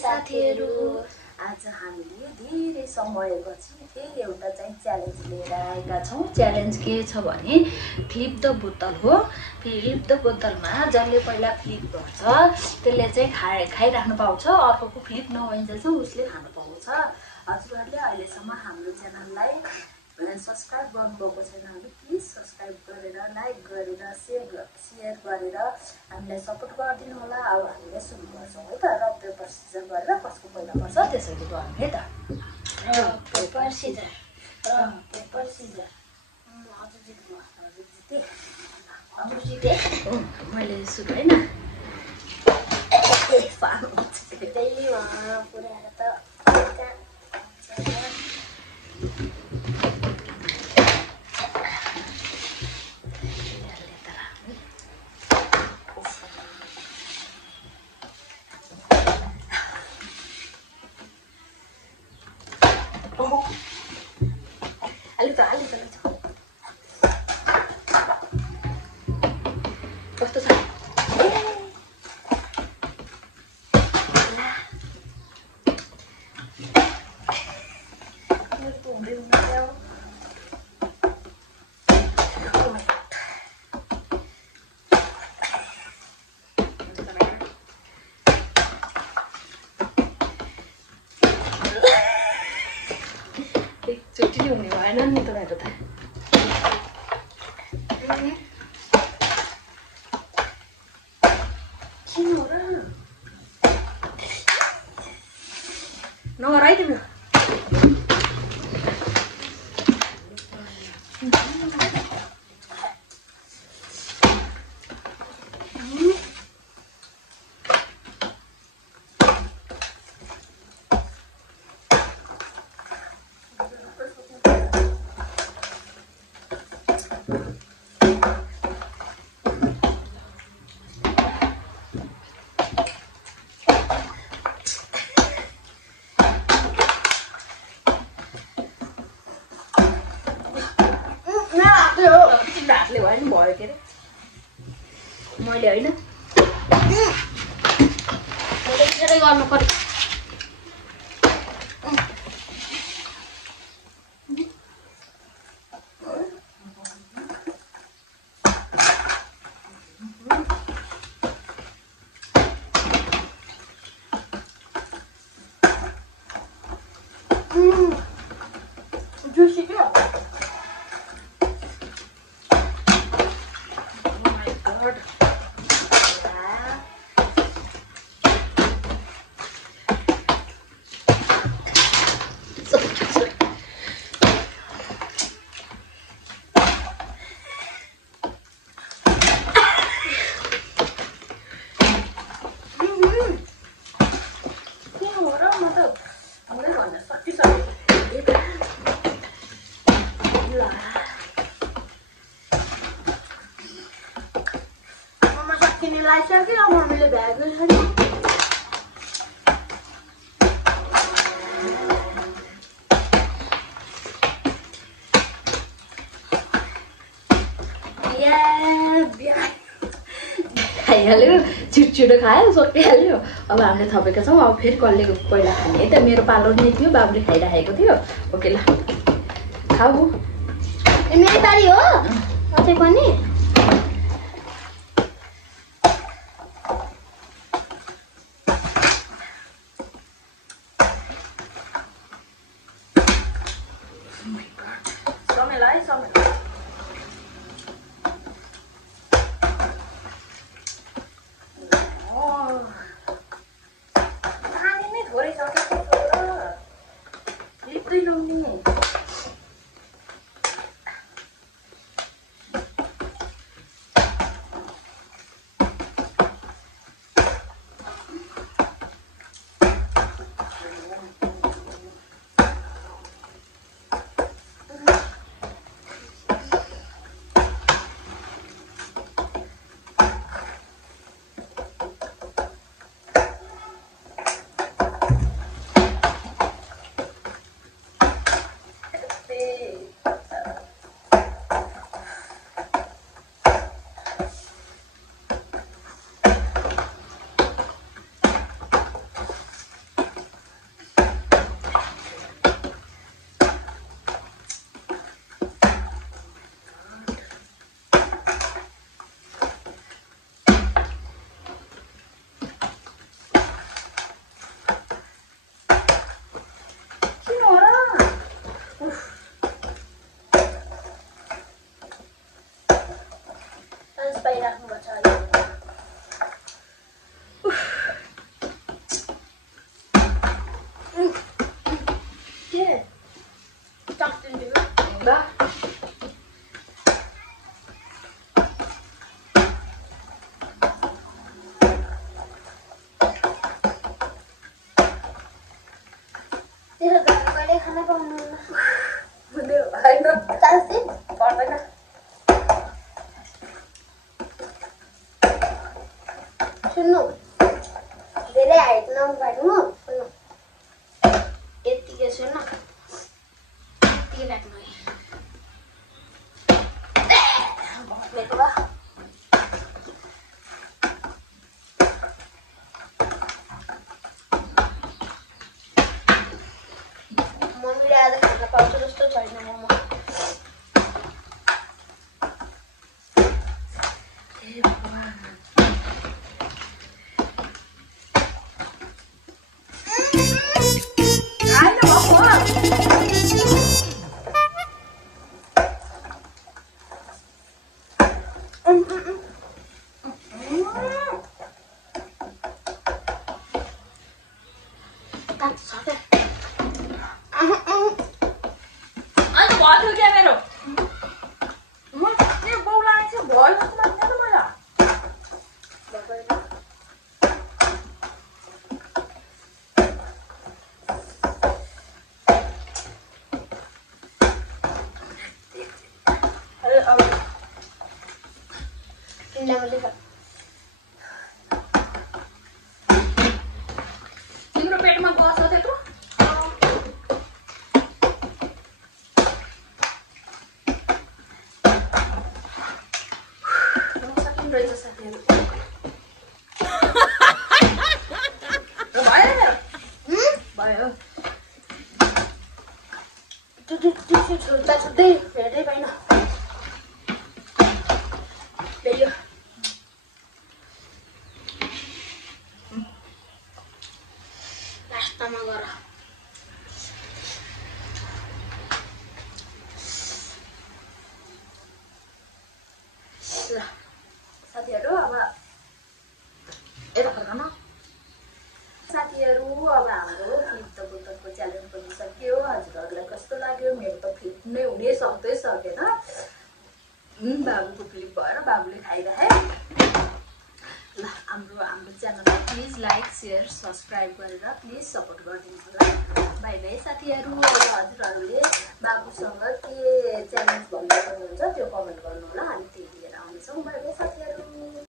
साथीहरु आज हामीले धेरै समयपछि फेरि एउटा चाहिँ च्यालेन्ज लिएर आएका छौं। च्यालेन्ज के छ भने फ्लिप द बोतल हो। फ्लिप द बोतलमा जसले पहिला फ्लिप गर्छ त्यसले चाहिँ खाइराख्नु पाउँछ, अर्कोको फ्लिप नभइन्जेल चाहिँ उसले खानु पाउँछ। हजुरहरुले अहिलेसम्म हाम्रो च्यानललाई सब्स्क्राइब गर्नुभएको छैन भने प्लिज सब्स्क्राइब गरेर लाइक गरेर शेयर गरेर हामीलाई सपोर्ट गरिदिनु होला। अब हामीले सुरु गर्छौं है त। रक पेपर सिजर गरेर कसको पहिला पर्छ त्यसरी गरौँ है त। रक पेपर सिजर आज जिते मैले सुरु हैन त्यही पुऱ्याएर त कस्तो छ एकचोटि नै हुने भएन नि तपाईँको त। किन हो र नगर है तिम्रो हातले भयो नि भयो के अरे मैले होइन त्यसरी गर्नु पर्यो। जुसी क्या लाइसक्यो मम्मीले भ्याएको छ नि। खाइहाल्यो, छिटो खायो, सकिहाल्यो। अब हामीले थपेका छौँ। अब फेरि कसले पहिला खाने है त। मेरो पालो नै थियो, बाबुले खाइराखेको थियो। ओके ल खाऊ। मेरो पाली हो अझै पनि। खाना पाउनुहुन्न हुँदै होइन 50 दिन पर्दैन सुन्नु धेरै हाइट नभर्नु सुन्नु यतिकै सुन्नु यतिकै राख्नु है भक्नेको भए मम्मीले आज खाना पाउँछ जस्तो छैन मोमो तिम्रो पेटमा बस्छ त्यत्रो सकिन रहेछ साथीहरू भयो छुट्दा छुट्दै भेटै पाइन भेट्यो रास्तामा गर ल साथीहरू अब यता फर्कन साथीहरू अब हाम्रो फ्लिप द बोतलको च्यालेन्ज पनि सक्यो हजुरहरूलाई कस्तो लाग्यो मेरो त फ्लिप नै हुनै सक्दै सकेन बाबुको फ्लिप भएर बाबुले खाइरहे ल हाम्रो च्यानललाई प्लिज लाइक सेयर सब्सक्राइब गरेर प्लिज सपोर्ट गरिदिनु होला बाई बाई साथीहरू हजुरहरूले बाबुसँग के च्यालेन्ज भन्नु हुन्छ त्यो कमेन्ट गर्नु होला हामी त्यही लिएर आउनेछौँ बाई बाई साथी